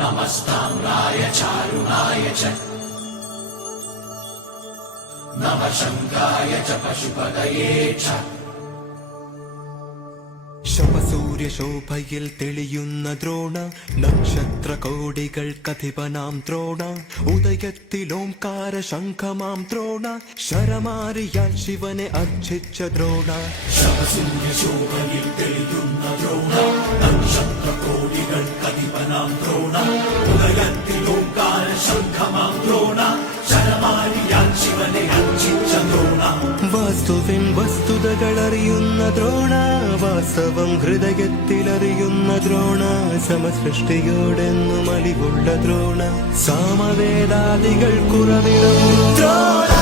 नमस्ताम्राय चारुणाय च नमः शङ्काय च पशुपतये च ശപസൂര്യശോഭയിൽ തെളിയുന്ന ദ്രോണ നക്ഷത്ര കോടികൾ കഥിപനാം ദ്രോണ ഉദയത്തിലോംകാര ശംഖമാം ദ്രോണ ശരമാരിയാൽ ശിവനെ അർച്ചിച്ച ദ്രോണ ശപസൂര്യശോഭയിൽ തെളിയുന്ന ദ്രോണ നക്ഷത്ര കോടികൾ കഥിപനാം ദ്രോണ ഉദയത്തിലോംകാര ശംഖമാം ദ്രോണ ശരമാരിയാൽ ശിവനെ അർച്ചിച്ച ദ്രോണ വാസ്തുവിൻ വസ്തുതകളറിയുന്ന ദ്രോണ വാസ്തവം ഹൃദയത്തിലറിയുന്ന ദ്രോണ സമസൃഷ്ടിയോടെന്നും അലിവുള്ള ദ്രോണ സാമവേദാദികൾ കുറവിടുന്നു ദ്രോണ